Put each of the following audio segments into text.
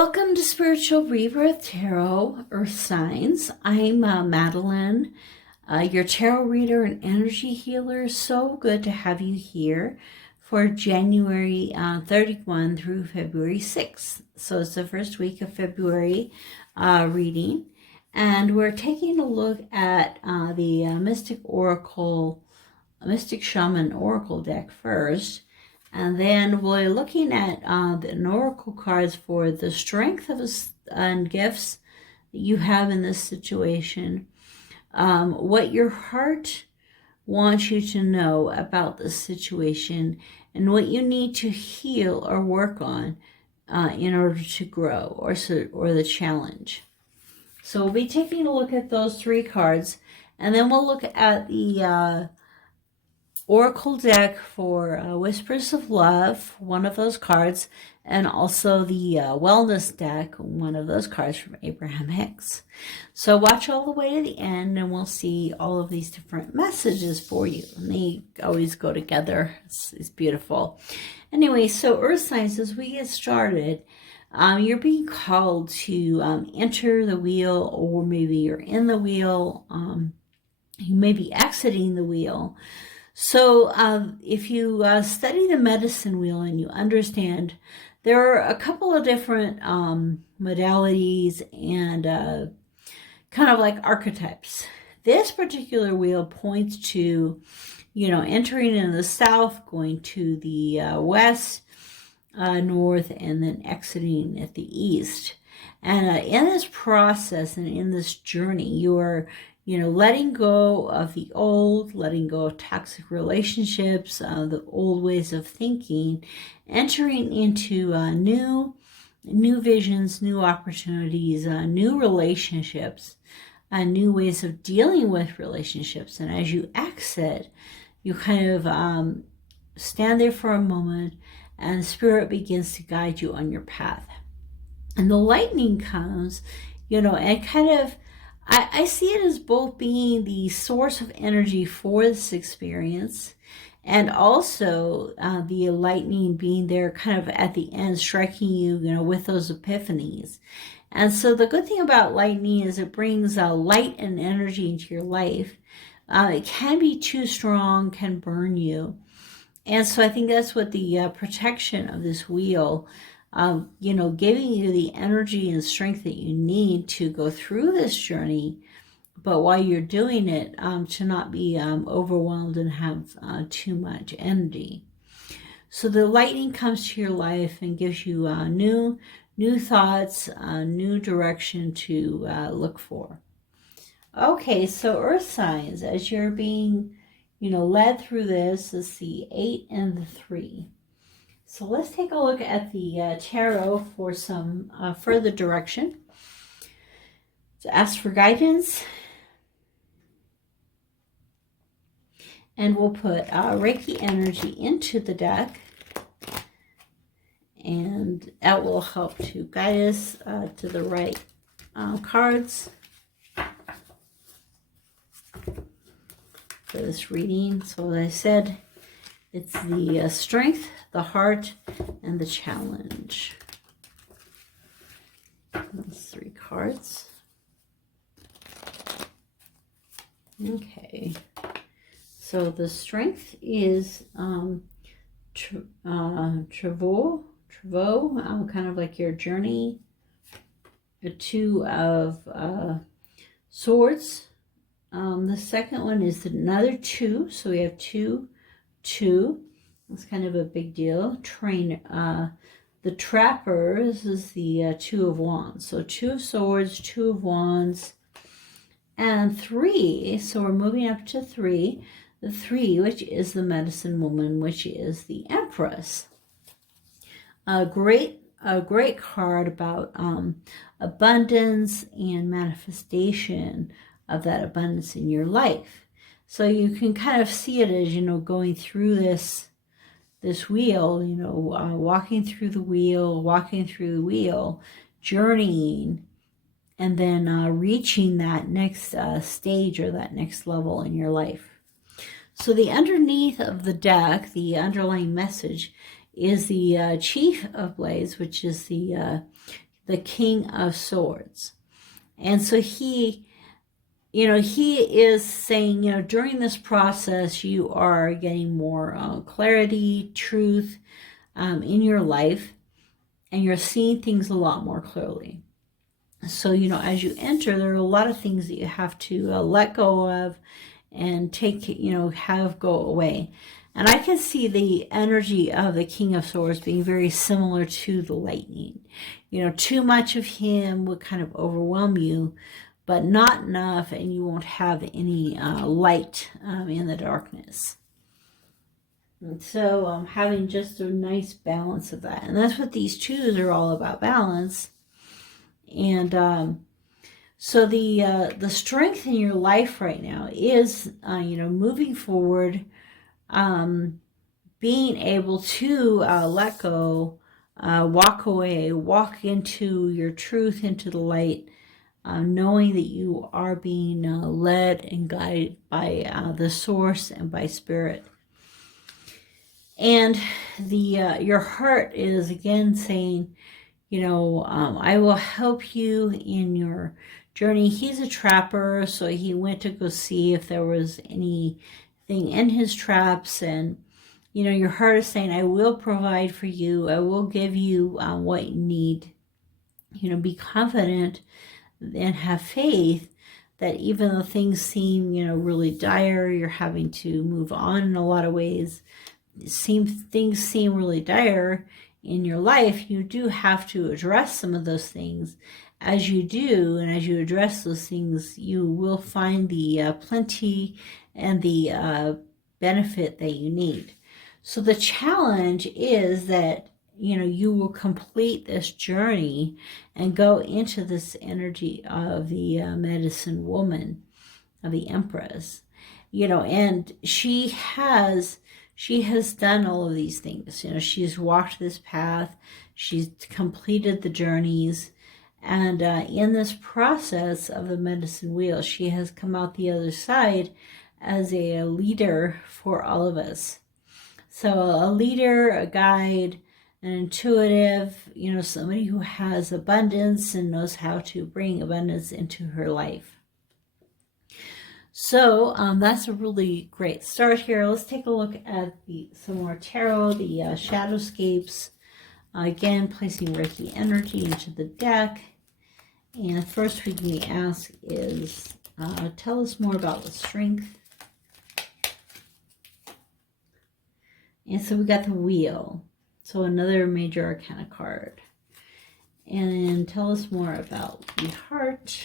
Welcome to Spiritual Rebirth Tarot, Earth Signs. I'm Madelyn, your tarot reader and energy healer. So good to have you here for January 31 through February 6th. So it's the first week of February reading. And we're taking a look at the Mystic Shaman Oracle deck first. And then we're looking at the oracle cards for the strength of and gifts that you have in this situation, what your heart wants you to know about this situation, and what you need to heal or work on in order to grow or the challenge. So we'll be taking a look at those three cards, and then we'll look at the Oracle deck for Whispers of Love, one of those cards, and also the Wellness deck, one of those cards from Abraham Hicks. So watch all the way to the end and we'll see all of these different messages for you. And they always go together. It's beautiful. Anyway, so Earth Signs, as we get started, you're being called to enter the wheel, or maybe you're in the wheel. You may be exiting the wheel. So if you study the medicine wheel and you understand, there are a couple of different modalities and kind of like archetypes. This particular wheel points to, entering in the south, going to the west, north, and then exiting at the east. And in this process and in this journey, you are letting go of the old, letting go of toxic relationships, the old ways of thinking, entering into new visions, new opportunities, new relationships, new ways of dealing with relationships. And as you exit, you kind of stand there for a moment, and Spirit begins to guide you on your path. And the lightning comes, and kind of, I see it as both being the source of energy for this experience, and also the lightning being there kind of at the end, striking you, with those epiphanies. And so the good thing about lightning is it brings light and energy into your life. It can be too strong, can burn you. And so I think that's what the protection of this wheel, giving you the energy and strength that you need to go through this journey, but while you're doing it, to not be overwhelmed and have too much energy. So the lightning comes to your life and gives you new thoughts, new direction to look for. Okay, so Earth Signs, as you're being, led through this, is the 8 and the 3. So let's take a look at the tarot for some further direction. To ask for guidance. And we'll put Reiki energy into the deck. And that will help to guide us to the right cards for this reading. So as I said, it's the strength, the heart, and the challenge. Those three cards. Okay. So the strength is Trevo, kind of like your journey. The 2 of Swords. The second one is another 2. So we have 2. It's kind of a big deal. The Trapper, this is the 2 of Wands. So 2 of Swords, 2 of Wands, and 3. So we're moving up to 3. The 3, which is the Medicine Woman, which is the Empress. A great card about abundance and manifestation of that abundance in your life. So you can kind of see it as, going through this wheel, walking through the wheel, journeying, and then reaching that next stage or that next level in your life. So the underneath of the deck, the underlying message, is the Chief of Blades, which is the the King of Swords. And so he is saying, during this process, you are getting more clarity, truth in your life, and you're seeing things a lot more clearly. So, as you enter, there are a lot of things that you have to let go of and take, have go away. And I can see the energy of the King of Swords being very similar to the lightning. Too much of him would kind of overwhelm you, but not enough, and you won't have any light in the darkness. And so having just a nice balance of that. And that's what these twos are all about, balance. And so the strength in your life right now is, moving forward, being able to let go, walk away, walk into your truth, into the light, knowing that you are being led and guided by the source and by spirit. And your heart is again saying, I will help you in your journey. He's a trapper, so he went to go see if there was anything in his traps. And, your heart is saying, I will provide for you. I will give you what you need. Be confident and have faith that even though things seem, really dire, you're having to move on in a lot of ways. Things seem really dire in your life, you do have to address some of those things. As you do, and as you address those things, you will find the plenty and the benefit that you need. So the challenge is that, you will complete this journey and go into this energy of the medicine woman, of the Empress, and she has done all of these things. She's walked this path, she's completed the journeys, and in this process of the medicine wheel, she has come out the other side as a leader for all of us. So a leader, a guide, an intuitive, somebody who has abundance and knows how to bring abundance into her life. So that's a really great start here. Let's take a look at some more tarot, the Shadowscapes. Again, placing Reiki energy into the deck. And the first we can ask is, tell us more about the strength. And so we got the Wheel. So another major arcana card. And tell us more about the Heart.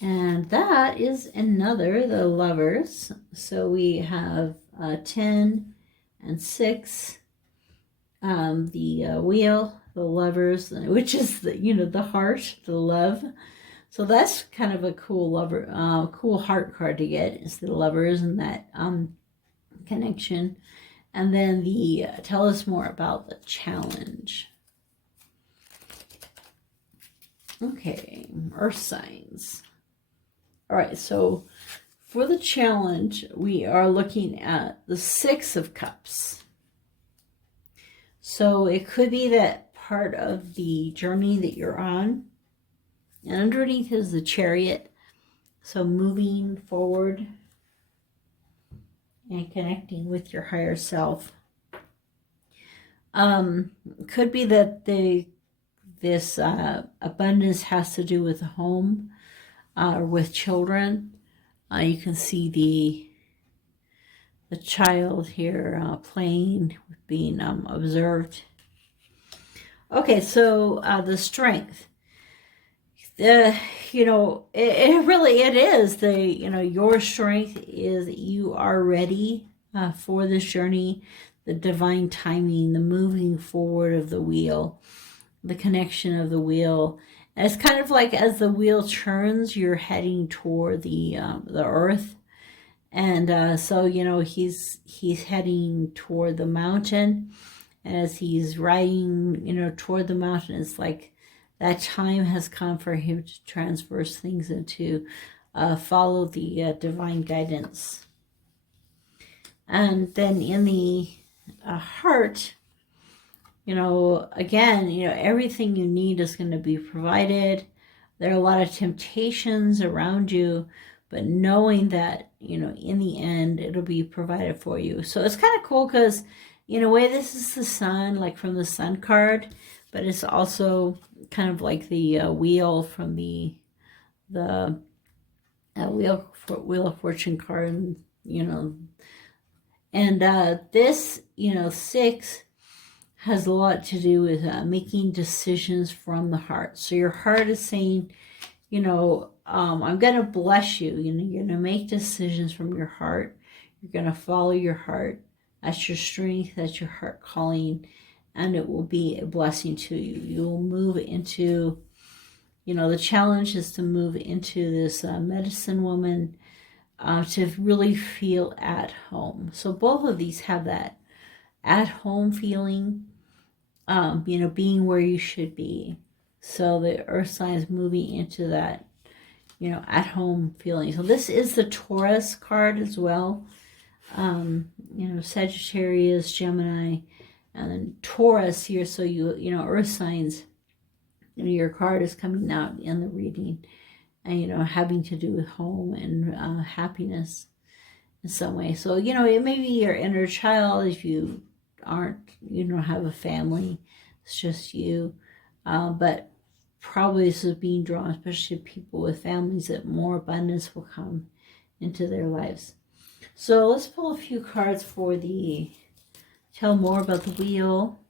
And that is another, the Lovers. So we have 10 and 6. The Wheel, the Lovers, which is the Heart, the love. So that's kind of a cool cool heart card to get. It's the Lovers and that connection. And then tell us more about the Challenge. Okay, Earth signs. All right, so for the Challenge, we are looking at the 6 of Cups. So it could be that part of the journey that you're on. And underneath is the Chariot. So moving forward and connecting with your higher self. Could be that this abundance has to do with home or with children. You can see the child here playing, being observed. Okay, so the strength. It is your strength is that you are ready for this journey, the divine timing, the moving forward of the wheel, the connection of the wheel. And it's kind of like as the wheel turns, you're heading toward the earth. And so he's heading toward the mountain. And as he's riding, toward the mountain, it's like that time has come for him to transverse things and to follow the divine guidance. And then in the heart, again, everything you need is going to be provided. There are a lot of temptations around you, but knowing that, in the end, it'll be provided for you. So it's kind of cool because, in a way, this is the sun, like from the sun card, but it's also kind of like the wheel from the Wheel of Fortune card, and this, 6 has a lot to do with making decisions from the heart. So your heart is saying, I'm going to bless you. You're going to make decisions from your heart. You're going to follow your heart. That's your strength. That's your heart calling. And it will be a blessing to you. You will move into, the challenge is to move into this medicine woman, to really feel at home. So both of these have that at home feeling, being where you should be. So the earth sign is moving into that, at home feeling. So this is the Taurus card as well. Sagittarius, Gemini, and then Taurus here. So earth signs, your card is coming out in the reading, and, having to do with home and happiness in some way. So, it may be your inner child if you don't have a family. It's just you. But probably this is being drawn, especially to people with families, that more abundance will come into their lives. So let's pull a few cards for tell more about the wheel.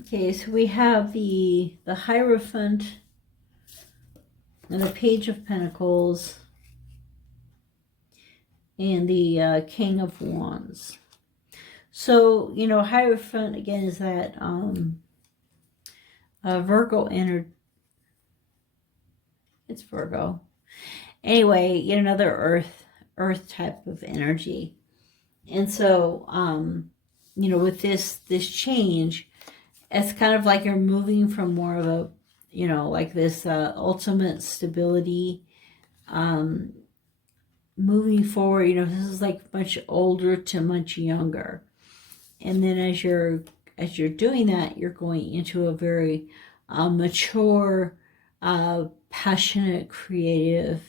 Okay, so we have the Hierophant and the Page of Pentacles and the King of Wands. So, Hierophant, again, is that Virgo energy. It's Virgo. Anyway, yet another earth type of energy. And so, with this change, it's kind of like you're moving from more of a, like this ultimate stability, moving forward. This is like much older to much younger. And then as you're doing that, you're going into a very mature, passionate, creative,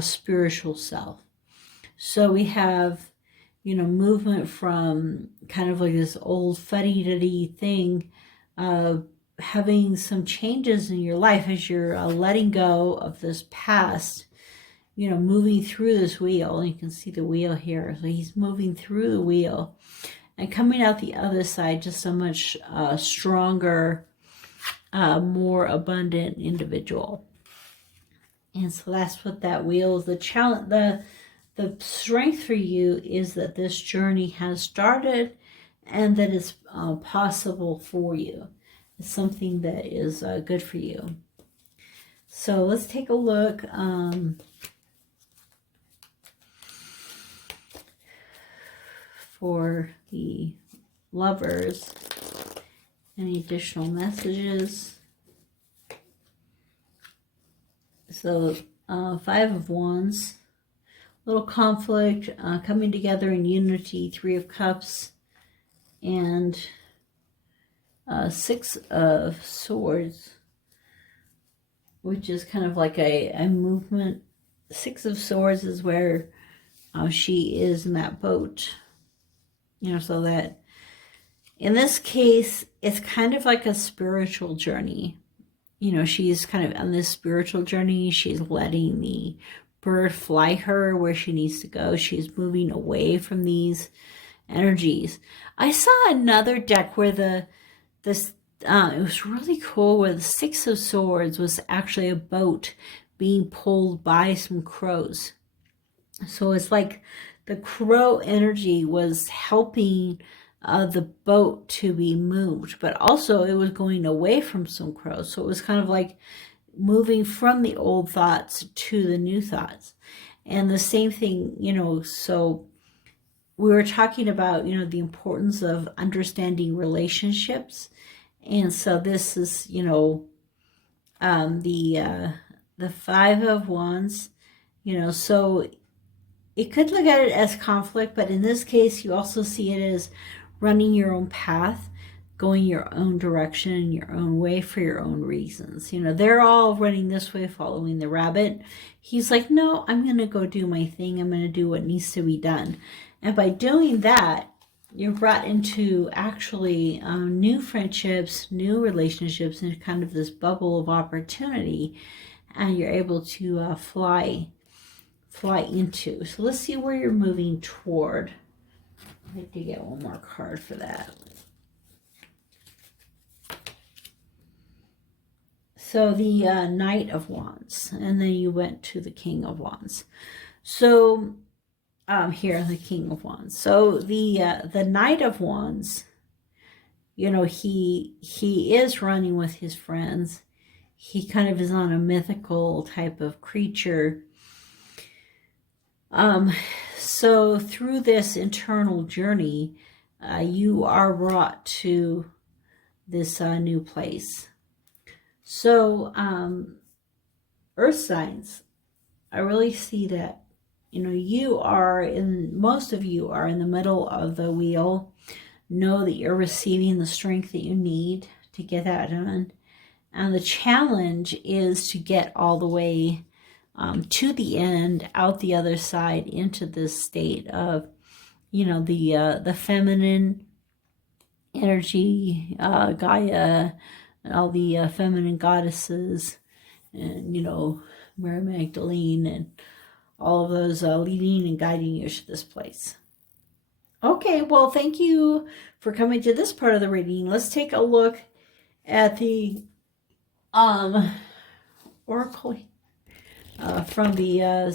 spiritual self. So we have, movement from kind of like this old fuddy-duddy thing, having some changes in your life as you're letting go of this past, moving through this wheel. You can see the wheel here. So he's moving through the wheel and coming out the other side just a much stronger, more abundant individual. And so that's what that wheel is. The challenge, the strength for you is that this journey has started and that it's possible for you. It's something that is good for you. So let's take a look. For the lovers, any additional messages? So 5 of Wands, little conflict, coming together in unity. 3 of Cups, and 6 of Swords, which is kind of like a movement. 6 of Swords is where she is in that boat. So that in this case, it's kind of like a spiritual journey. She's kind of on this spiritual journey. She's letting the bird fly her where she needs to go. She's moving away from these energies. I saw another deck where it was really cool, where the 6 of Swords was actually a boat being pulled by some crows. So it's like the crow energy was helping the boat to be moved, but also it was going away from some crows. So it was kind of like moving from the old thoughts to the new thoughts. And the same thing, so we were talking about, you know, the importance of understanding relationships. And so this is, you know, the Five of Wands, you know, so it could look at it as conflict, but in this case, you also see it as running your own path, going your own direction in your own way for your own reasons. You know, they're all running this way, following the rabbit. He's like, no, I'm going to go do my thing. I'm going to do what needs to be done. And by doing that, you're brought into actually new friendships, new relationships, and kind of this bubble of opportunity. And you're able to fly into. So let's see where you're moving toward. I have to get one more card for that. So the Knight of Wands, and then you went to the King of Wands. So here, the King of Wands. So the Knight of Wands, you know, he is running with his friends. He kind of is on a mythical type of creature. So through this internal journey, you are brought to this new place. So, earth signs, I really see that, you know, most of you are in the middle of the wheel. Know that you're receiving the strength that you need to get that done. And the challenge is to get all the way to the end, out the other side, into this state of, you know, the feminine energy, Gaia, and all the feminine goddesses, and, you know, Mary Magdalene, and all of those leading and guiding you to this place. Okay, well, thank you for coming to this part of the reading. Let's take a look at the oracle from the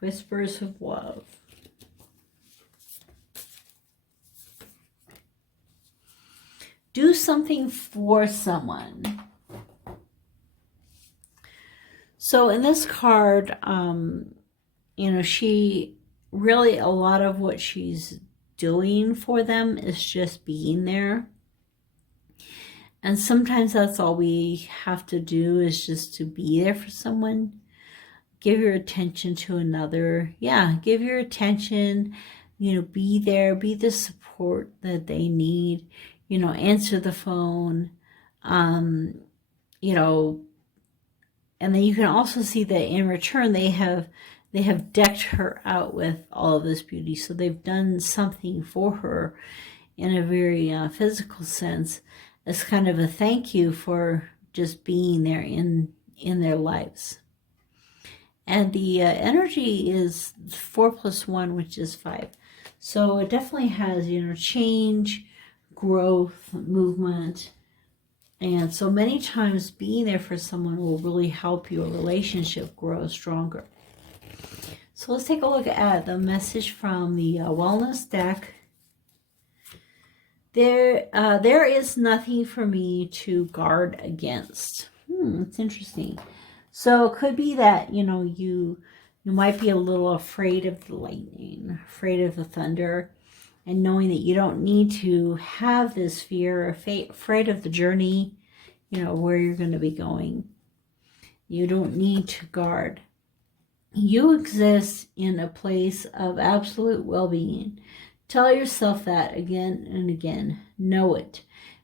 Whispers of Love. Do something for someone. So in this card, you know, she really, a lot of what she's doing for them is just being there. And sometimes that's all we have to do, is just to be there for someone. Give your attention to another. Yeah, give your attention, you know, be there, be the support that they need. You know, answer the phone, you know, and then you can also see that in return, they have decked her out with all of this beauty. So they've done something for her in a very physical sense, as kind of a thank you for just being there in their lives. And the energy is 4 + 1, which is 5. So it definitely has, you know, change, growth, movement. And so many times being there for someone will really help your relationship grow stronger. So let's take a look at the message from the Wellness deck. There is nothing for me to guard against. It's interesting. So it could be that, you know, you might be a little afraid of the lightning, afraid of the thunder, and knowing that you don't need to have this fear, afraid of the journey, you know, where you're going to be going. You don't need to guard. You exist in a place of absolute well-being. Tell yourself that again and again. Know it.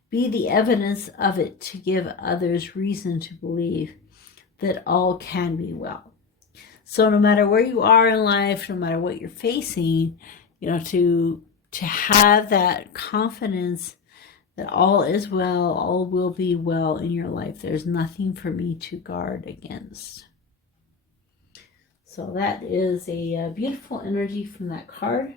Be the evidence of it to give others reason to believe that all can be well. So no matter where you are in life, no matter what you're facing, you know, to have that confidence that all is well, all will be well in your life. There's nothing for me to guard against. So that is a beautiful energy from that card.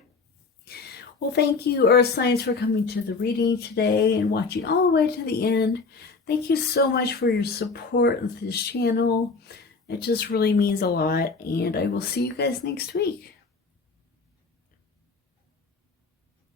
Well, thank you, Earth Signs, for coming to the reading today and watching all the way to the end. Thank you so much for your support of this channel. It just really means a lot, and I will see you guys next week.